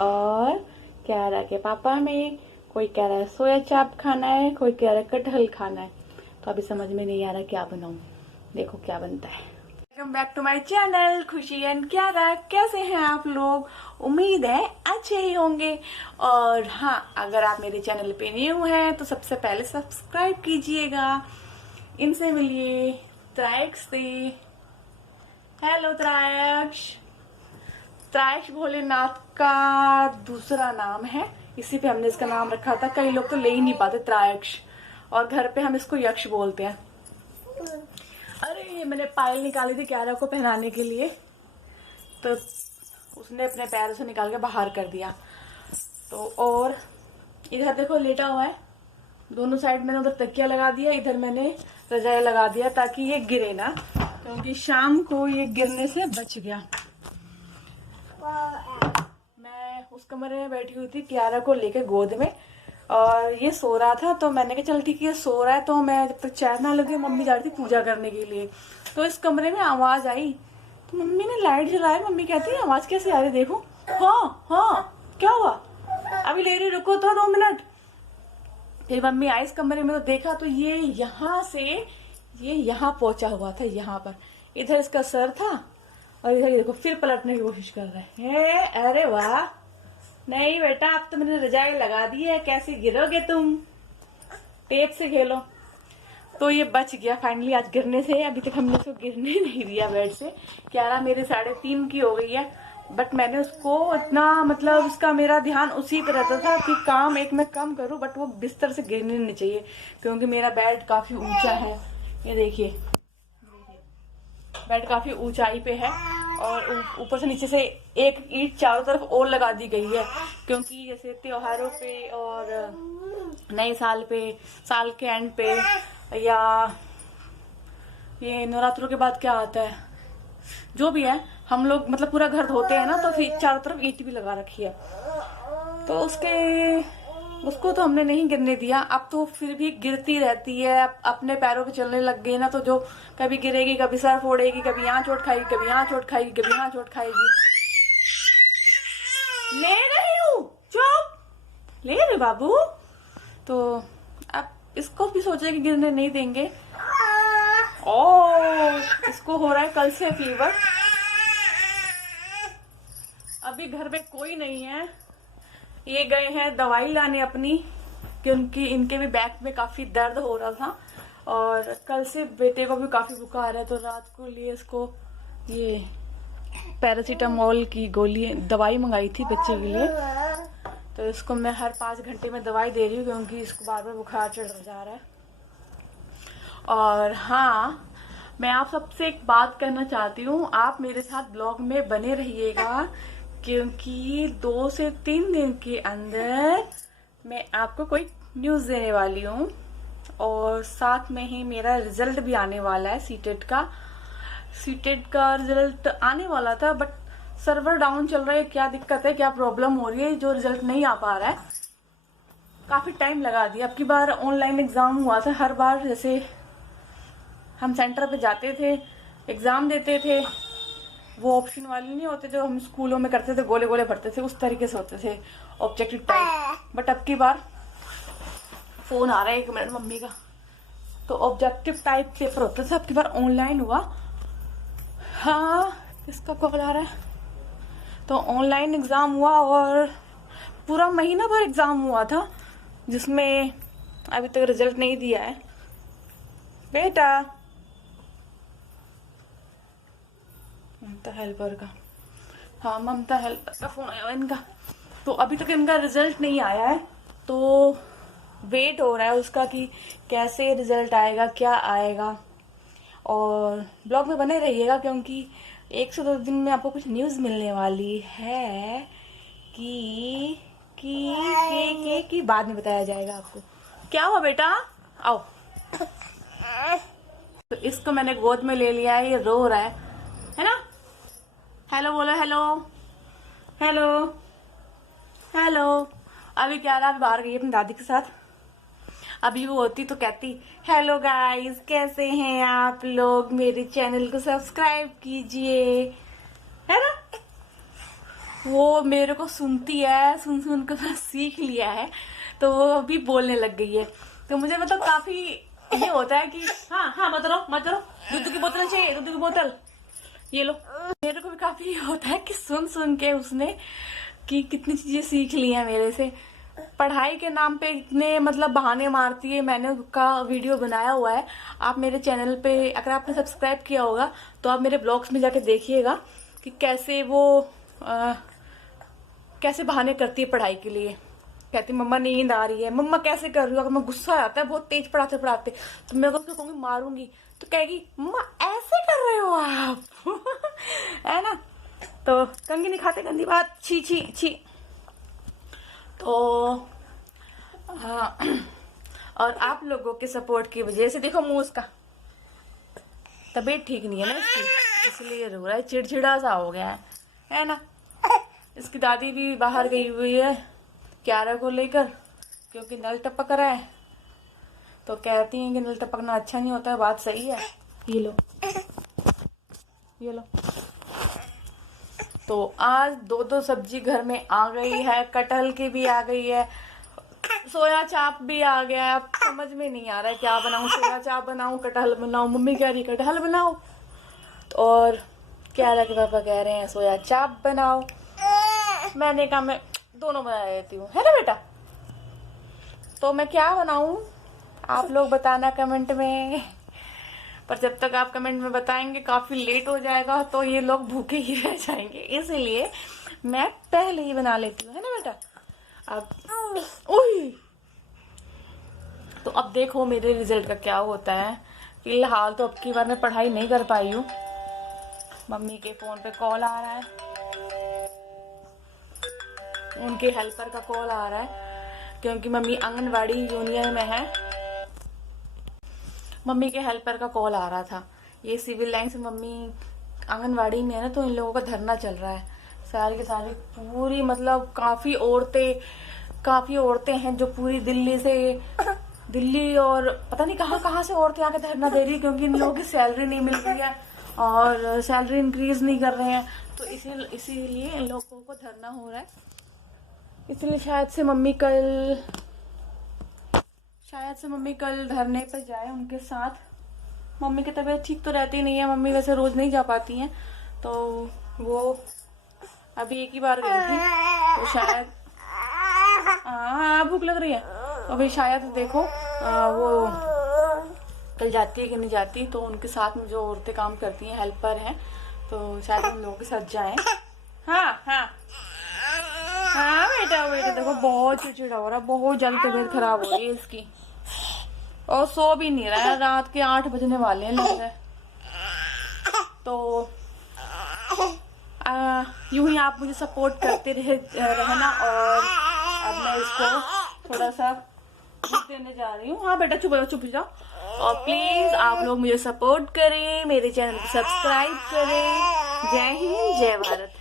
और क्यारा के पापा में। कोई कह रहा है सोया चाप खाना है, कोई कह रहा है कटहल खाना है। तो अभी समझ में नहीं आ रहा क्या बनाऊं, देखो क्या बनता है। Welcome back to my channel Khushi and Kiara. कैसे हैं आप लोग? उम्मीद है अच्छे ही होंगे। और हाँ, अगर आप मेरे चैनल पे न्यू हैं तो सबसे पहले सब्सक्राइब कीजिएगा। इनसे मिलिए, त्रायक्ष से। हेलो त्रायक्ष। त्रायक्ष भोलेनाथ का दूसरा नाम है, इसी पे हमने इसका नाम रखा था। कई लोग तो ले ही नहीं पाते त्रायक्ष, और घर पे हम इसको यक्ष बोलते हैं। अरे ये मैंने पायल निकाली थी क्यारा को पहनाने के लिए, तो उसने अपने पैरों से निकाल के बाहर कर दिया। तो और इधर देखो लेटा हुआ है, दोनों साइड मैंने उधर तकिया लगा दिया, इधर मैंने रजाई लगा दिया ताकि ये गिरे ना, क्योंकि शाम को ये गिरने से बच गया। मैं उस कमरे में बैठी हुई थी क्यारा को लेकर गोद में, और ये सो रहा था। तो मैंने कहा चल ठीक है, सो रहा है तो मैं जब तक चाय ना लगी, मम्मी जा रही थी पूजा करने के लिए। तो इस कमरे में आवाज आई, तो मम्मी ने लाइट जलाया। मम्मी कहती है आवाज कैसे आ रही, देखो। हाँ हाँ क्या हुआ, अभी ले रही, रुको तो 2 मिनट। फिर मम्मी आई इस कमरे में, तो देखा तो ये यहाँ से ये यहाँ पहुंचा हुआ था, यहाँ पर। इधर इसका सर था, और इधर देखो फिर पलटने की कोशिश कर रहा है। अरे वाह, नहीं बेटा अब तो मैंने रजाई लगा दी है, कैसे गिरोगे तुम, टेप से खेलो। तो ये बच गया फाइनली आज गिरने से। अभी तक हमने उसको गिरने नहीं दिया बेड से। क्यारा मेरे 3:30 की हो गई है, बट मैंने उसको इतना मतलब उसका मेरा ध्यान उसी पे रहता था कि काम एक मैं कम करूं, बट वो बिस्तर से गिरने नहीं चाहिए, क्योंकि मेरा बेड काफी ऊंचा है। ये देखिए बेड काफी ऊंचाई पे है, और ऊपर से नीचे से एक ईंट चारों तरफ और लगा दी गई है, क्योंकि जैसे त्योहारों पे और नए साल पे, साल के एंड पे, या ये नवरात्रों के बाद क्या आता है, जो भी है, हम लोग मतलब पूरा घर धोते हैं ना, तो फिर चारों तरफ ईंट भी लगा रखी है। तो उसको तो हमने नहीं गिरने दिया। अब तो फिर भी गिरती रहती है, अपने पैरों पे चलने लग गई ना, तो जो कभी गिरेगी, कभी सर फोड़ेगी, कभी यहाँ चोट खाएगी, कभी यहाँ चोट खाएगी, कभी यहाँ चोट खाएगी। ले रही हूँ, चुप, ले रहे बाबू। तो अब इसको भी सोचे कि गिरने नहीं देंगे। इसको हो रहा है कल से फीवर। अभी घर में कोई नहीं है, ये गए हैं दवाई लाने अपनी, क्योंकि इनके भी बैक में काफी दर्द हो रहा था, और कल से बेटे को भी काफी बुखार है। तो रात को लिए इसको ये पैरासीटामोल की गोली दवाई मंगाई थी बच्चे के लिए, तो इसको मैं हर 5 घंटे में दवाई दे रही हूँ, क्योंकि इसको बार बार बुखार चढ़ जा रहा है। और हाँ, मैं आप सबसे एक बात करना चाहती हूँ, आप मेरे साथ ब्लॉग में बने रहिएगा, क्योंकि 2 से 3 दिन के अंदर मैं आपको कोई न्यूज देने वाली हूँ, और साथ में ही मेरा रिजल्ट भी आने वाला है। सीटेट का रिजल्ट आने वाला था, बट सर्वर डाउन चल रहा है। क्या दिक्कत है, क्या प्रॉब्लम हो रही है, जो रिजल्ट नहीं आ पा रहा है, काफी टाइम लगा दिया। अब की बार ऑनलाइन एग्जाम हुआ था। हर बार जैसे हम सेंटर पे जाते थे, एग्जाम देते थे, वो ऑप्शन वाले नहीं होते जो हम स्कूलों में करते थे, गोले गोले भरते थे, उस तरीके से होते थे ऑब्जेक्टिव टाइप। बट अब की बार फोन आ रहा है, 1 मिनट मम्मी का, तो ऑब्जेक्टिव टाइप पेपर होता था, अब की बार ऑनलाइन हुआ। हाँ, किसका कॉल आ रहा है? तो ऑनलाइन एग्जाम हुआ, और पूरा महीना भर एग्जाम हुआ था, जिसमें अभी तक रिजल्ट नहीं दिया है। बेटा, ममता हेल्पर का, हाँ ममता हेल्पर का फोन आया इनका। तो अभी तक इनका रिजल्ट नहीं आया है, तो वेट हो रहा है उसका कि कैसे रिजल्ट आएगा, क्या आएगा। और ब्लॉग में बने रहिएगा, क्योंकि 1 से 2 दिन में आपको कुछ न्यूज मिलने वाली है कि बाद में बताया जाएगा आपको। क्या हुआ बेटा, आओ। तो इसको मैंने गोद में ले लिया है, ये रो रहा है ना। हेलो बोलो, हेलो हेलो हेलो। अभी क्या रहा, बाहर गई अपनी दादी के साथ। अभी वो होती तो कहती हेलो गाइस, कैसे हैं आप लोग, मेरे चैनल को सब्सक्राइब कीजिए, है ना। वो मेरे को सुनती है, सुन सुन कर सीख लिया है, तो वो अभी बोलने लग गई है। तो मुझे मतलब काफी ये होता है कि हाँ हाँ मत रहो, दूध की बोतल चाहिए, दूध की बोतल ये लो। मेरे को भी काफी ये होता है कि सुन सुन के उसने कि कितनी चीजें सीख ली हैं मेरे से। पढ़ाई के नाम पे इतने मतलब बहाने मारती है। मैंने उसका वीडियो बनाया हुआ है, आप मेरे चैनल पे अगर आपने सब्सक्राइब किया होगा तो आप मेरे ब्लॉग्स में जाके देखिएगा कि कैसे वो कैसे बहाने करती है पढ़ाई के लिए। कहती मम्मा नींद आ रही है, मम्मा कैसे कर रही हो। अगर मैं गुस्सा आता है बहुत तेज पढ़ाते पढ़ाते तो मैं उसको कहूंगी मारूंगी, तो कहेगी मम्मा ऐसे कर रहे हो आप है ना। तो कंगी नहीं खाते, गंदी बात, छी छी छी। तो हाँ, और आप लोगों के सपोर्ट की वजह से देखो मुंह उसका, तबीयत ठीक नहीं है ना इसकी, इसलिए रो रहा है, चिड़चिड़ा सा हो गया है ना। इसकी दादी भी बाहर गई हुई है क्यारा को लेकर, क्योंकि नल टपक रहा है। तो कहती हैं कि नल टपकना अच्छा नहीं होता है, बात सही है। ये लो ये लो। तो आज दो सब्जी घर में आ गई है, कटहल की भी आ गई है, सोया चाप भी आ गया है। अब समझ में नहीं आ रहा है क्या बनाऊं, सोया चाप बनाऊं, कटहल बनाऊं। मम्मी कह रही कटहल बनाओ, और क्यारा के पापा कह रहे हैं सोया चाप बनाओ। मैंने कहा मैं दोनों बना लेती हूँ, है ना बेटा। तो मैं क्या बनाऊं आप लोग बताना कमेंट में। पर जब तक आप कमेंट में बताएंगे काफी लेट हो जाएगा, तो ये लोग भूखे ही रह जाएंगे, इसलिए मैं पहले ही बना लेती हूँ, है ना बेटा। अब तो अब देखो मेरे रिजल्ट का क्या होता है। फिलहाल तो अब की बार मैं पढ़ाई नहीं कर पाई हूँ। मम्मी के फोन पे कॉल आ रहा है, उनके हेल्पर का कॉल आ रहा है, क्योंकि मम्मी आंगनवाड़ी यूनियन में है। मम्मी के हेल्पर का कॉल आ रहा था। ये सिविल लाइन से मम्मी आंगनवाड़ी में है ना, तो इन लोगों का धरना चल रहा है। सारी की सारी पूरी मतलब काफी औरतें हैं जो पूरी दिल्ली और पता नहीं कहाँ से औरतें आके धरना दे रही, क्योंकि इन लोगों की सैलरी नहीं मिल रही है और सैलरी इंक्रीज नहीं कर रहे हैं। तो इसीलिए इन लोगों को धरना हो रहा है। इसलिए शायद से मम्मी कल धरने पर जाए उनके साथ। मम्मी की तबीयत ठीक तो रहती नहीं है, मम्मी वैसे रोज नहीं जा पाती हैं, तो वो अभी एक ही बार गई थी, तो शायद भूख लग रही है, तो अभी शायद देखो वो कल जाती है कि नहीं जाती। तो उनके साथ में जो औरतें काम करती हैं, हेल्पर हैं, तो शायद उन लोगों के साथ जाएं। हाँ बेटा देखो बहुत चिड़चिड़ा हो रहा है, बहुत ज्यादा तबीयत खराब हो रही है इसकी, और सो भी नहीं रहा है। रात के 8 बजने वाले हैं लग रहा है। तो यूं ही आप मुझे सपोर्ट करते रहना। और अब मैं इसको थोड़ा सा देने जा रही हूँ। हाँ बेटा चुप जाओ। और प्लीज आप लोग मुझे सपोर्ट करें, मेरे चैनल को सब्सक्राइब करें। जय हिंद, जय भारत।